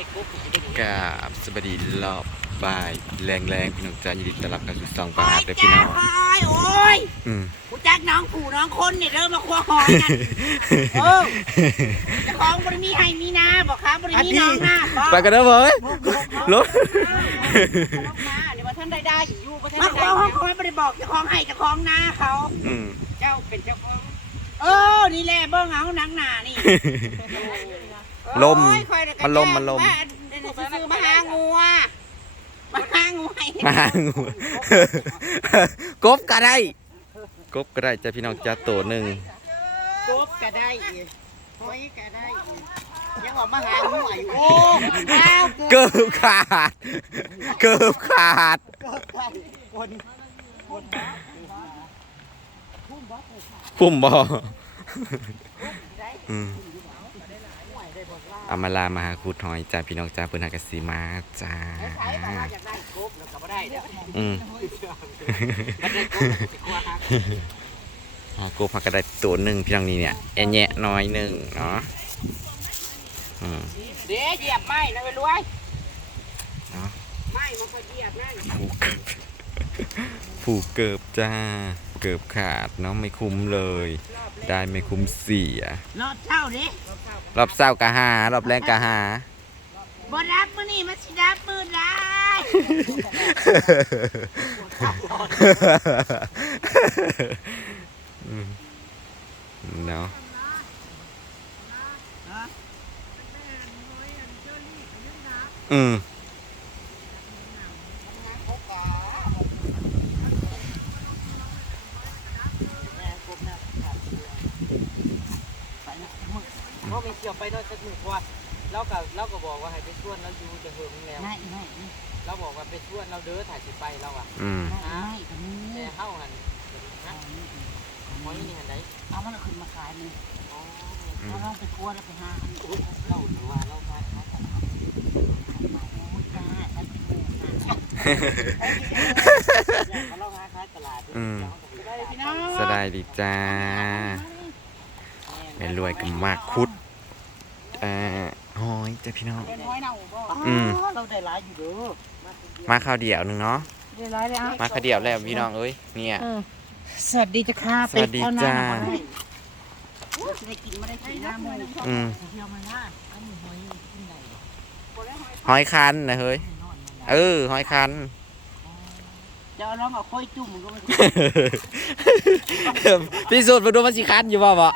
ได้กุ๊บสิได้กินกราบสวัสดีรอบบ่ายแรงแรงๆพี่น้องจ้ายินดีต้อนรับเข้าสู่ซองปลาอาบเด้อพี่น้องโอ้ยโอ้ยอืมกูจักน้องผู้น้องคนเนี่ยเริ่มมาคว้าหอยกันเออเจะของบริมีให้มีนาบอกครับบริมีน้องหน้าบอกไปกันเด้อเว้ยรถมาเดี๋ยวมาท่านได้ได้อยู่ประเทศมาใดคว้าห้องเขาไม่ได้บอกเจ้าของให้เจ้าของหน้าเขา อืมเจ้าเป็นเจ้าของ เออ นี่แหละเบิ้งเอาหนังหนานี่ ลมโอ้ยคอยแต่กระมันลมมันลมแจ้งว่าซื้อมาหางูอะมาหางูให้มางูกบก็ได้ กบก็ได้จ้าพี่น้องจ้าตัวหนึ่งกบก็ได้อีกหอยก็ได้อีกยังออกมาหางูอยู่โอ้อ้าวเกิดเกือบขาด เกือบขาดคนคนพุ่มบ่ อืม อามาลามาหาคูดหอยจ้าพี่น้องจ้าเพิ่นหากะสีมาจ้าใช้มาอยากได้กบแล้วก็บ่ได้เด้ออืมมันได้กบแล้วก็สิกลัวหาหากบหากระได้ตัวหนึ่งพี่น้องนี่เนี่ยแอะแยะน้อยหนึ่งเนาะอืมเดี๋ยวเหยียบไม้นะไปรวยเนาะไม้มันก็เหยียบนั่นผูกผูกเกิบจ้า เกิบขาดเนาะไม่คุ้มเลย ได้ไม่คุ้มเสียรอดเท่าดิรอบเศร้ากะหารอบแรงกะหา บ่รับมื้อนี้มันสิรับมื้อได้อืมเนาะอืม เพราะมีเกี่ยวไปนอกจากมือเพราะว่าเราก็เราก็บอกว่าให้ไปชวนเราอยู่จะเหิงแล้วไม่ไม่เราบอกว่าไปชวนเราเด้อถ่ายสิไปเราอะอืมไม่ตรงนี้แต่เฮาหันนะหมอนี่หันไหนเอามันขึ้นมาขายนี่อ๋อเราลองไปกลัวแล้วไปหาอันอื่นเราหรือว่าเรามาเขาของเราโอ้ยจ้าฉันเป็นงูค่ะเราหาขายตลาดอืมได้พี่น้องสบายดีจ้าแม่รวยกับมากคุด อ่าหอยจ้าพี่น้องเป็นห้อยเน่าบ่อืมเราได้หลายอยู่เด้อมาข้าวเดียวหนึ่งเนาะได้หลายเลยอะมาข้าวเดียวแล้วพี่น้องเอ้ยเนี่ยสวัสดีจ้าค่ะสวัสดีจ้าได้กินไม่ได้กินหน้ามืออืมเที่ยวมาหน้าอันนี้หอยกินไหนหอยคันนะเฮ้ยเออหอยคันจะเอาน้องเอาค่อยจุ่มก็ไม่พี่สุดมาดูมันสิคันอยู่บ่บ่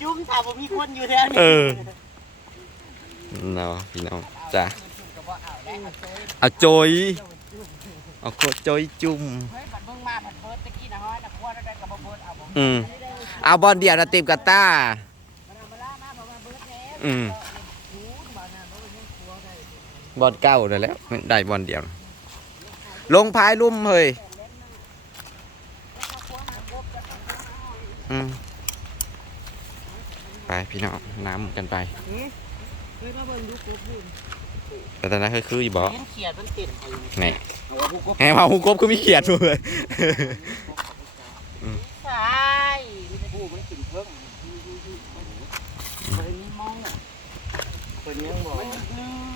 จุ่มถ้าผมมีคนอยู่แถวนี้เออเนาะพี่น้องจ้าเอาโจยเอาโคโจยจุ่มเฮ้ยผัดเบิ่งมาผัดเบิดตะกี้นะฮะนะครัวได้กับบ่เบิดเอาบ่อืมเอาบอลเดียวนะเต็มกับตาอืมบอลเก้าได้แล้วได้บอลเดียว ลงพายลุ่มเฮ้ยอืม ไปพี่น้องน้ำกันไปเฮ้ยมาเบิ่งดูกบอยู่แต่ตอนนั้นคือคืออยู่บ่เห็นเขียดมันติดเอาอยู่ไหนเอาว่าผู้กบแหมว่าหูกบก็มีเขียดเลยใช่ผู้มันขึ้นเพิ่งบ่ได้มีมองอะคนยังบอกมันอืม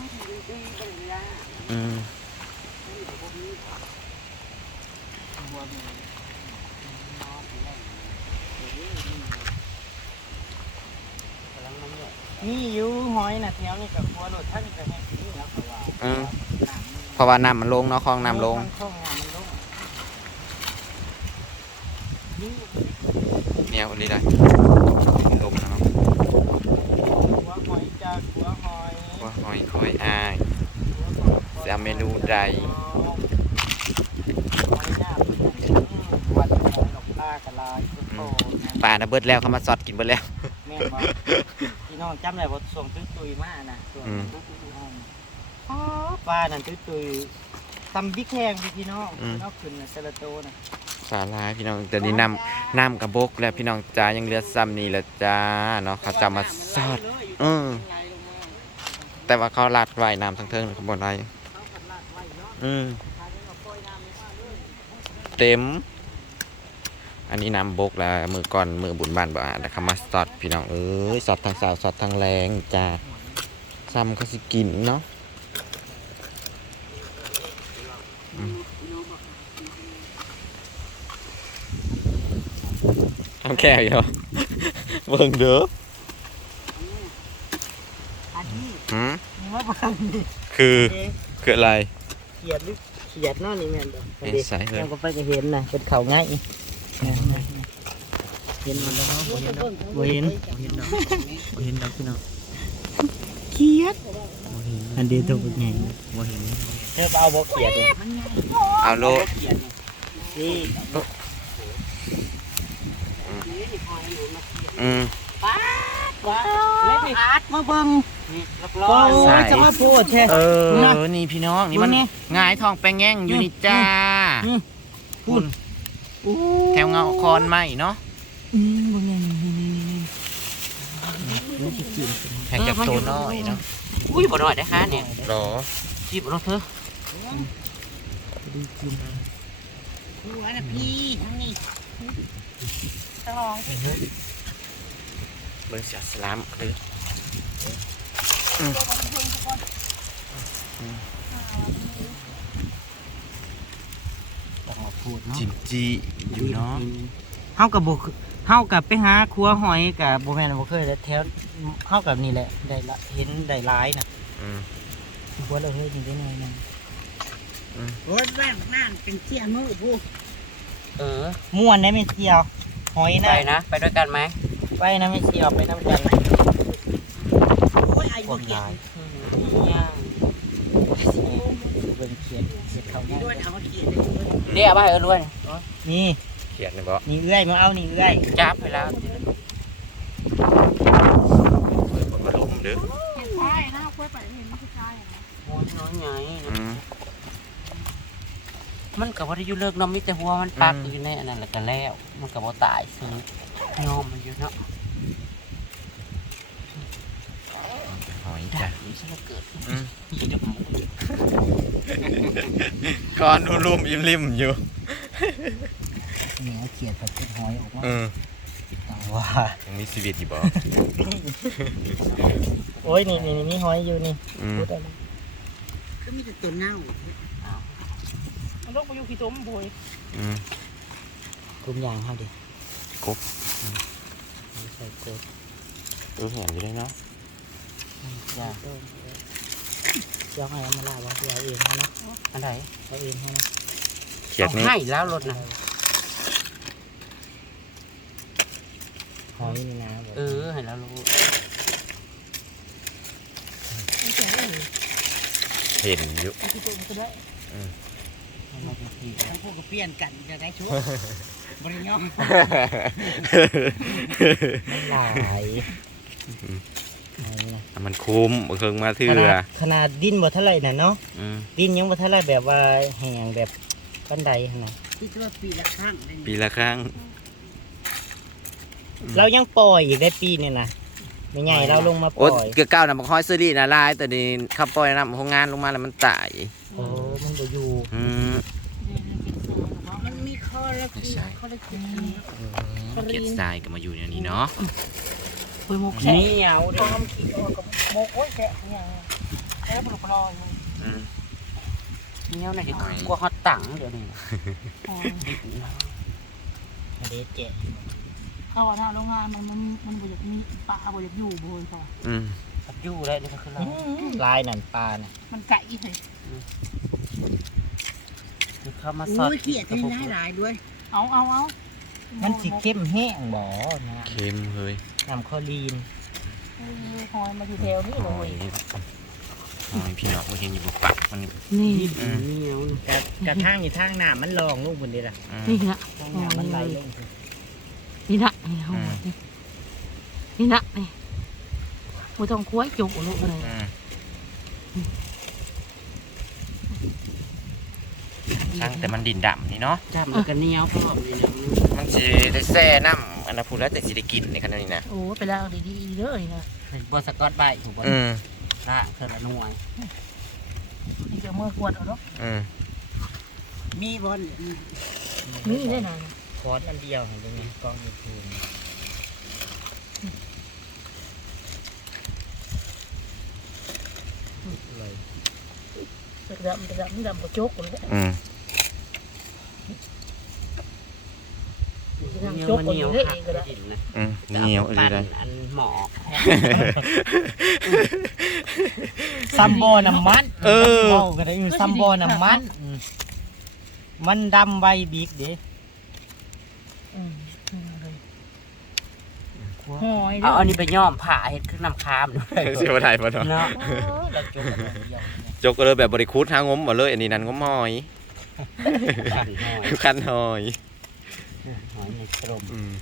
ดื้อๆกันเลยอะอืม นี่อยู่หอยน่ะแถวนี้กับครัวโลดท่านนี่ก็แห้งนี่แล้วก็ว่าอืม เพราะว่าน้ำมันลงเนาะคลองน้ำลงช่องน้ำมันลงเนี่ยคนนี้ได้ลมแล้วเนาะหัวหอยจากหัวหอยว่าหอยคอยอ้าย จะเอาเมนูใด วัดหอยหลงปลากระลายพุทโธนะปลานะเบิดแล้วเขามาซอดกินเบิดแล้ว แม่นบ่ พี่น้องจำได้บ่ส่งตุ้ยตุยๆมานะส่วนอืมอ๋อปลานั่นตุ้ยตุยๆตำบิ๊กแข้งพี่พี่น้องพี่น้องขึ้นน่ะเซลาโตน่ะสาลายพี่น้องแต่นี้น้ำน้ำกระบกแล้วพี่น้องจ้ายังเหลือซ้ำนี่แหละจ้าเนาะเขาจะมาซอดอืมแต่ว่าเขาลัดไว้น้ำทั้งเทิงเขาบนไรอืมเต็ม อันนี้น้ำบกแล้วมือก่อนมือบุญบานบ่อะแต่คำมาสอดพี่น้องเอ้ยสอดทางสาวสอดทางแรงจ้าซ้ำก็สิกินเนาะอืมทำแค่อยู่เนาะเบิ่งเด้ออันนี้หืมนี่ว่าบังนี่คือคืออะไรเขียดหรือเขียดเนาะนี่แม่นบ่เอ้ยใส่เลยยังก็ไปจะเห็นนะเป็นเขาง่าย เห็นมันแล้วเนาะบ่เห็นบ่เห็นบ่เห็นเนาะบ่เห็นดอกพี่น้องเขียดอันเดียวตัวเป็นไงบ่เห็นเธอเอาบ่เขียดเลยเอาโลนี่อืมว้าวอาดมาเบิ่งนี่รับรโอ้องใส่ยจะมาพูดแช่เออนี่พี่น้องนี่มันงไงหงายทองแปงแง่งอยู่นี่จ้าอืมพูด แถวเงาคอนไหมเนาะอืมบ่แม่นนี่นี่นี่แข่งกับโตน้อยเนาะอุ้ยบ่น้อยได้อฮะเนี่ยหรอจีบลงเถอะดีกินหัวน่ะพี่ทั้งนี้ต้องลองเบอร์เสียสลามเลยต้ องมาพูดเนาะจิมจีอยู่เนาะเฮากับบ่เฮากับไปหาครัวหอยกับบ่แม่นบ่เคยแต่แถวเฮากับนี่แหละได้ละเห็นได้หลายน่ะอืมครัวเราเฮ้ยนี่ได้หน่อยนึงอืมโอ้ยแม่น้ำเป็นเสียมือผู้เออม่วนได้ไม่เที่ยวหอยไปนะนะ ไปด้วยกันไหมไปนะไม่เที่ยวไปน้ำกันโอ้ยไอ้บ่เกี่ยวย่างเบิ่งเขียนเขียนเขาเนี่ยเรียกไปเออล้วนนี่เขียนเลยบ่นี่เอื้อยมาเอานี่เอื้อยจับไปแล้วผมมาลมเด้อใช่นะคุยไปเห็นมันคือใช่อะโอ้ยน้อยใหญ่อืมมันกับว่าได้อยู่เลิกเน้องมิแต่หัวมันปักอืมอยู่ในอันนั้นแหละก็แล้ว มันกับว่าตายซื้อยอมมันอยู่เนาะหอยจ้ะจ้ะนี่ฉันละเกิดอืมเดี๋ยวผม ก่อนดูรุมอิ่มริมอยู่นี่เอาเขียนผัดเป็นหอยออกมาอืมว่ายังมีชีวิตอยู่บ่โอ้ยนี่นี่นี่มีหอยอยู่นี่อืมพูดอะไรก็มีแต่ตัวเน่ามันลงไปอยู่ขี้ต้มบวยอืมกลุ่มยางเฮาดิกบใส่กบดูเห็นอยู่เลยเนาะจ้า เจ้าให้เอามาลาวะเดี๋ยวเอาเองให้นะอันไหนเอาเองให้นะเขียดนี่ให้แล้วรถนะหอยนี่นะบอกเออให้แล้วรู้ไม่ใช่เลยเห็นอยู่ขี้ต้มก็ได้ให้เราเป็นพี่ทั้งคู่ก็เปลี่ยนกันจะได้ชุดบริยอมหลายหอยนะ มันคุ้มบ่เคิงมาเถื่ขอนาดขนาดดินบ่เท่าไหร่น่ะเนาะอืมดินยังบ่เท่าไหร่แบบว่าแห้งแบบปันใดหั่นน่ะที่ว่าปีละครั้งปีละครั้งเรายังปล่อยอีกได้ปีนี่นะไม่ใหญ่เราลงมาปโอ้ล่อยเกือเก้าน่ะบักฮอยซื้อดีนะลายแต่นี่ขับปล่อยน้ำโรงงานลงมาแล้วมันตายโอ้มันบ่อยู่อืมมันมีข้อละไม่ใช่ข้อละกินเกียดทรายก็มาอยู่ในนี้เนาะ คุยมุกเหแช่นียวเด้อขี้ออกกับโมกโอ้ยแช่เนี่ยแล้วปลุกปลอยอืมเนี้ยน่ะเห็นกลัวเขาตังเดี๋ยวนี้อันนี้เจ๊เข้าหน้าโรงงานมันมันมันบ่อยากมีปลาบ่อยากอยู่บนต่ออืมสับยู่แล้วนี่ก็คือเราลายนั่นปลาน่ะมันไก่เลยคือเข้ามาสอดกับพวกด้วย เอาเอาเอามันสิเข้มแห้งบ่นะเค็มเฮ้ย น้ำคอลีนเออหอยมาอยู่แถวนี้หเลอยยหอยพี่น้องบ่เห็นอยู่บนปักมันนี่ อืมเหนียวกระกระทั่งนี่ทางน้ำมันลองลูกบนนี้ล่ะอืมนี่นะทางน้ำมันไหลลงนี่นะนี่หอยนี่นะนี่บ่ต้องคุ้ยจุกลูกเลยอืม ช่างแต่มันดินดำนี่เนาะจับมันก็เหนียวพร้อมเลยนะมันสิได้แซ่น้ำอันนั้นพูดแล้วแต่สิได้กินในขณะนี้นะโอ้ไปแล้วดีๆเลยนะบัวสกอตใบถูกบ่อืมละเธอละหน่วย นี่จะเมื่อกวดเอาเนาะอืมมีบอลมีได้นะเคค้อนอันเดียวเห็นไหมกองอีกทีนเลย ดำดำดำกระจกเลยอืมทางเหนียวจกมันคนเหนียวเฮ้ยหักก็ได้ดินนะอืมเหนียวอะไรได้อันหมอกซัมโบน้ำมันเออเว้าก็ได้อยู่ซัมโบน้ำมันอืมมันดำใบบิ๊กเด้อืมหอยเอาอันนี้ไปย่อมผ่าเฮ็ดขึ้นน้ำคามด้วยเสียวไทยป่ะเนาะเนาะเราจบกันเลยเดียวเนี่ย จกก็เลยแบบบริคุดหางมมาเลย อันนี้นั่นงมหอยขันหอยคันหอยหอยในกรมอืม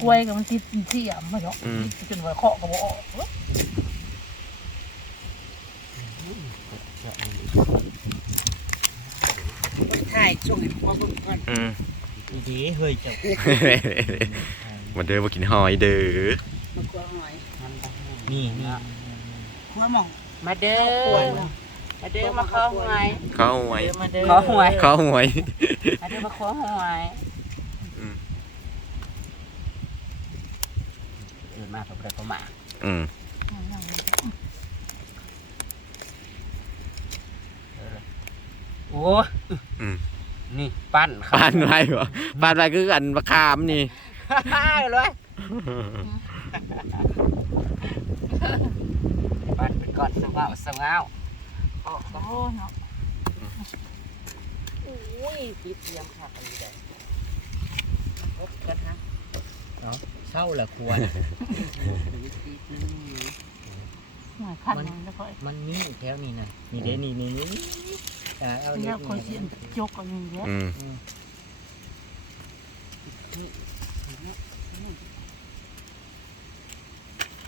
กล้วยกับมันติดเสียมมาเนาะอืมจนว่าเคาะก็บ่ออกถ่ายช่วงนี้พอเบิ่งก่อนอืมดีๆเฮ้ยเจ้ามาเด้อมากินหอยเด้อมันกลัวหอยนี่นี่กลัวหมอง มาเด้อมาเด้อมาขอหวยข้าวหวย มาเด้อขอหวยข้าวหวย มาเด้อมาขอหวยอืมเออมากับเราก็มาอืมโอ้อืมนี่ปั้นปานไรวะปานไรคืออันมะขามนี่ เลย ปั้นเป็นก้อนสงเอาสงเอาโอ้โอ้เนาะโอ้ยติดเตรียมขาดอะไรได้ลบกันฮะเนาะเศร้าละควรหน่อยคันแล้วก็มันมีแถวนี้นะนี่เด้นี่นี่นี่อ่าเอาแล้เล็วกคนเสียนจกก็มีแล้วอืม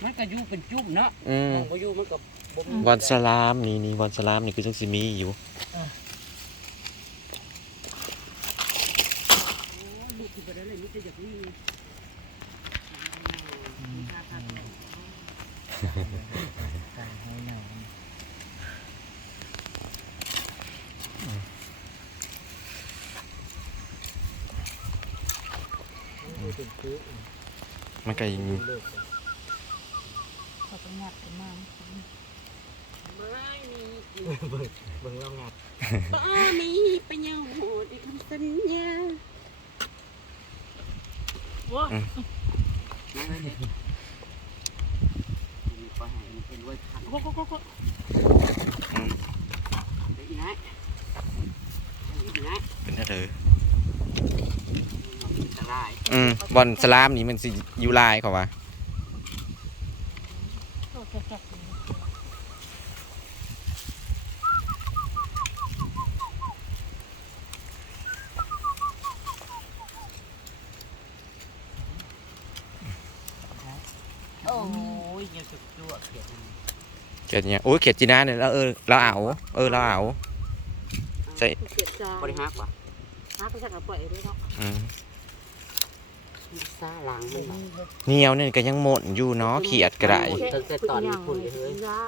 มันก็อยู่เป็นจุ่มเนาะอืมมองบ่อยู่มันก็บ่มีวันสลามนี่นี่วันสลามนี่คือจังสิมีอยู่ลูกคือบ่ได้เลยมีแต่อยากวิ่งการให้หน่อยมันก็ยัง เขาจะงัดกันมาไม่มีเบิ่งเบิ่งเรางัดป้ามีปัญญาโหดในคำสัญญาโอ้ยนั่นเลยมีปลาไหมันเป็นรวยพันโอ้โหโอ้โหได้ยินไหมได้ยินไหมเป็นอะไรอันตรายอืมบอลสลามนี่มันสิยู่ลายเขาวะ โอ้แซ่บๆ โอ้ยยังจุกจั่วเขียน เขียดเนี่ยโอ้ยเขียดจีน่าเนี่ยแล้วเออเราเอาเออเราเอาใส่เสียใจบริหารกว่าหาไปสักกระป๋อยด้วยเนาะอืมซาหลังมันแบบเหนียวเนี่ยก็ยังหมดอยู่เนาะเขียดก็ได้ตั้งแต่ตอนคุณเลยเฮ้ยได้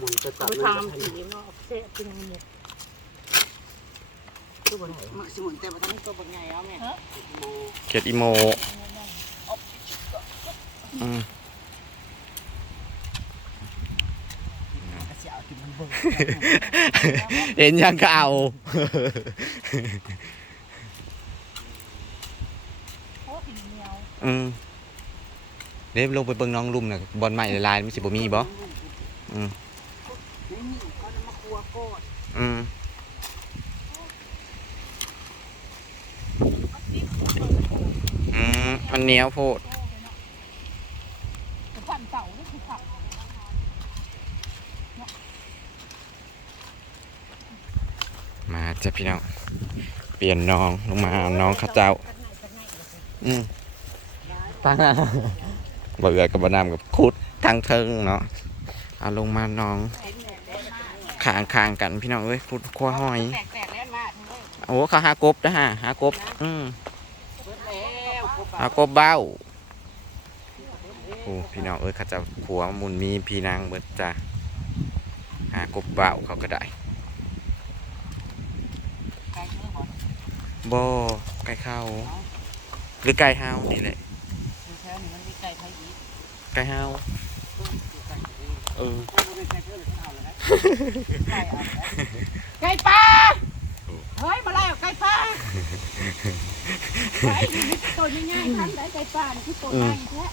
มันจะตอเอานไปมันทำสีเนาะเสียเป็นหมดคือบ่ได้มะสมุนแต่ว่าทั้งตัวบางไงเอาแม่เขียดอีโมอืม กระ เสียวกินมันเบิ่งเห็นยังก็เอาโอ้ยเหนียวอืมเดี๋ยวลงไปเบิ่งน้องลุ่มน่ะบอลใหม่ลายๆมันสิบ่มีบ่อืมไม่มีเขาจะมาครัวก่อนอืมอืมมันเหนียวโพด ขันเต่านี่คือขับ มา จ้ะพี่น้อง เปลี่ยนน้องลงมาเอาน้องเข้าเจ้า อืมตั้งอะเบื่อกับบะนามกับคุดทางเทิงเนาะเอาลงมาน้องขางคางๆกันพี่น้องเอ้ยคุดคว้าหอยแตกๆแล้วมาเลยโอ้เขาหากบนะฮะหากบ อืมเบิดแล้วกูปะหากบเบ้าโอ้พี่น้องเอ้ยเขาจะขัวมุนมีพี่นางเบิดจ้ะหากบเบ้าเขาก็ได้ ไก่เชื่อบ่บ่ไก่เข้าหรือไก่เฮานี่แหละคือแค่นี้มันมีไก่ไทยอีกไก่เฮาคือไก่เองเออไก่เพื่อนหรือเอาเลยนะไก่เอาแล้วไก่ป่าเฮ้ยมาไล่เอาไก่ป่าไก่นี่คือตัวง่ายๆท่านได้ไก่ป่านี่คือตัวง่ายแท้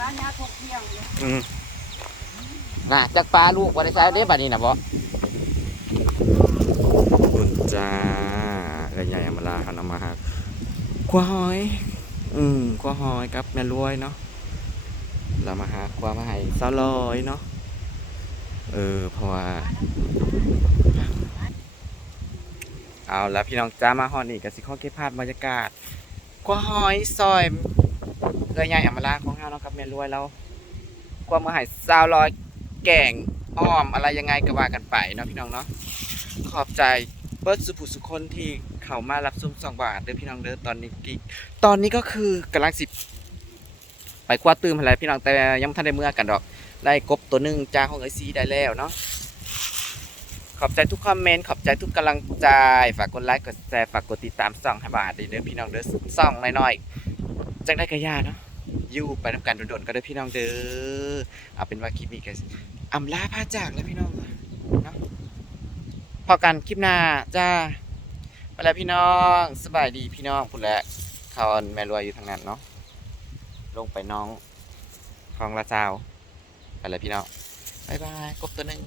ร้านยาทกเที่ยงเลยอืมน่ะจักปลาลูกบ่ได้ใช้เด้บัดนี้น่ะบ่คุณจ้า เขานำมาฮักกวาหอย อืมกวาหอยกับแม่รวยเนาะเรามาหากว่ามาให้สาวลอยเนาะเออเพราะว่าเอาและพี่น้องจ้ามาฮอดนี่ก็สิข้อเก็บภาพบรรยากาศกวาหอยซอยเอื้อใหญ่อมาลาของเฮาเนาะกับแม่รวยเรากว่ามาให้สาวลอยแกงอ้อมอะไรยังไงก็ว่ากันไปเนาะพี่น้องเนาะขอบใจ เบิร์ดสุภุสุคนที่เข้ามารับชมสองบาทเด้อพี่น้องเด้อตอนนี้กิตอนนี้ก็คือกำลังสิบไปคว้าตื้มอะไรพี่น้องแต่ยังบ่ทันได้เมื่อกันดอก ได้กบตัวหนึ่งจ้าของเอซีได้แล้วเนาะขอบใจทุกคอมเมนต์ขอบใจทุกกำลังใจฝากกดไลค์กดแชร์ฝากกดติดตามส่องให้บาทเด้อพี่น้องเด้อส่องน้อยๆจังได้กระยาเนาะยู่ไปน้ำกันโดนๆก็เด้พี่น้องเด้อเอาเป็นว่าคลิปนี้ก็อำลาพาจากแล้วพี่น้องเนาะ อกันคลิปหน้าจ้าไปแล้วพี่น้องสบายดีพี่น้องคุณแหละคอนแม่รวยอยู่ทางนั้นเนาะลงไปน้องคลองละเจ้าไปแล้วพี่น้องบ๊ายบายกบตัวหนึ่ง